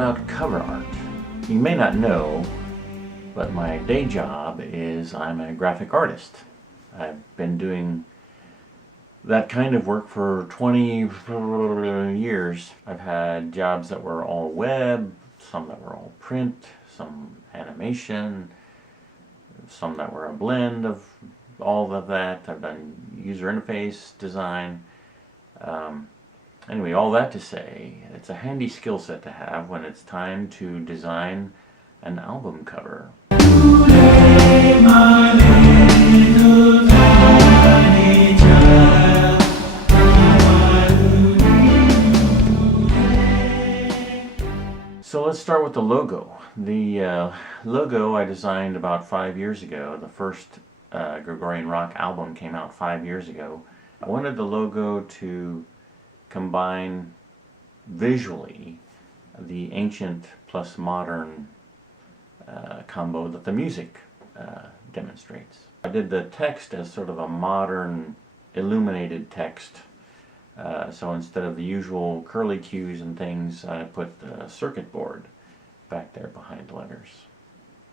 about cover art. You may not know, but my day job is I'm a graphic artist. I've been doing that kind of work for 20 years. I've had jobs that were all web, some that were all print, some animation, some that were a blend of all of that. I've done user interface design. Anyway, all that to say, it's a handy skill set to have when it's time to design an album cover. Today, my little tiny child, so let's start with the logo. The logo I designed about 5 years ago. The first Gregorian rock album came out 5 years ago. I wanted the logo to combine visually the ancient plus modern combo that the music demonstrates. I did the text as sort of a modern illuminated text. So instead of the usual curly cues and things, I put the circuit board back there behind the letters.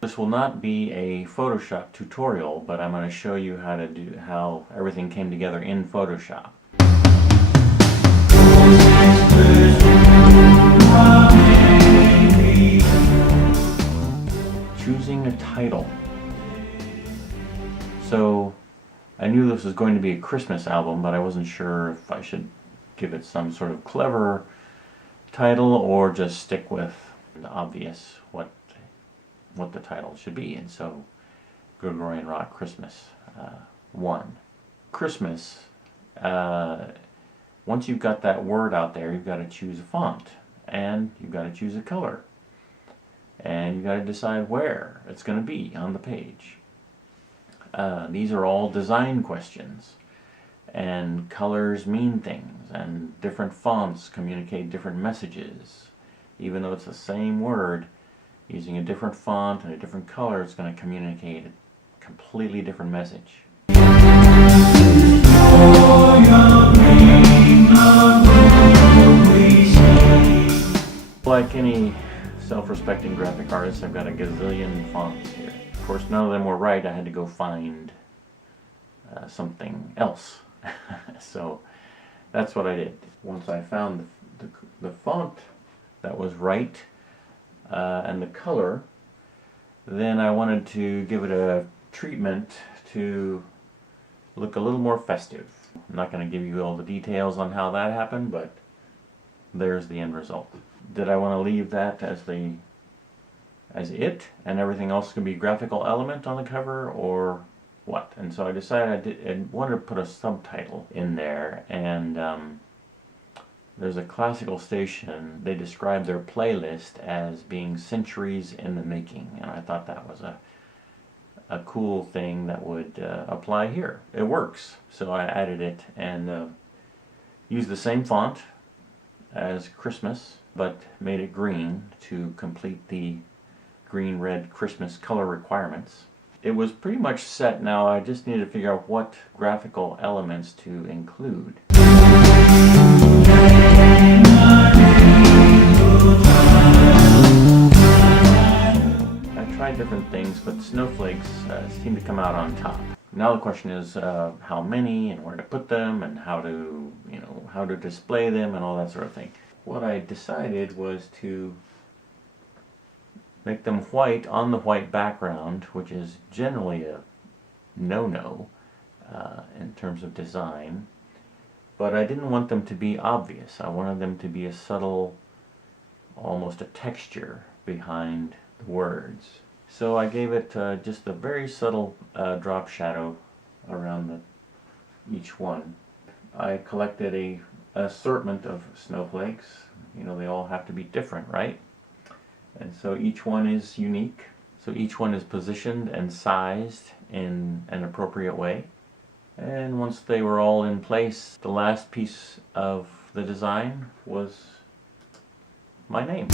This will not be a Photoshop tutorial, but I'm going to show you how everything came together in Photoshop. Choosing a title. So I knew this was going to be a Christmas album, but I wasn't sure if I should give it some sort of clever title or just stick with the obvious what the title should be. And so Gregorian Rock Christmas 1. Christmas, once you've got that word out there, you've got to choose a font, and you've got to choose a color, and you've got to decide where it's going to be on the page. These are all design questions, and colors mean things, and different fonts communicate different messages. Even though it's the same word, using a different font and a different color, it's going to communicate a completely different message. Like any self-respecting graphic artist, I've got a gazillion fonts here. Of course, none of them were right. I had to go find something else. So that's what I did. Once I found the font that was right and the color, then I wanted to give it a treatment to look a little more festive. I'm not going to give you all the details on how that happened, but there's the end result. Did I want to leave that as it, and everything else can be graphical element on the cover, or what? And so I decided I wanted to put a subtitle in there, and there's a classical station. They describe their playlist as being centuries in the making, and I thought that was a cool thing that would apply here. It works, so I added it and used the same font as Christmas, but made it green to complete the green-red Christmas color requirements. It was pretty much set now. I just needed to figure out what graphical elements to include. I tried different things, but snowflakes seem to come out on top. Now the question is how many and where to put them and how to display them and all that sort of thing. What I decided was to make them white on the white background, which is generally a no-no in terms of design. But I didn't want them to be obvious. I wanted them to be a subtle, almost a texture behind the words. So I gave it just a very subtle drop shadow around each one. I collected an assortment of snowflakes. You know, they all have to be different, right? And so each one is unique. So each one is positioned and sized in an appropriate way. And once they were all in place, the last piece of the design was my name.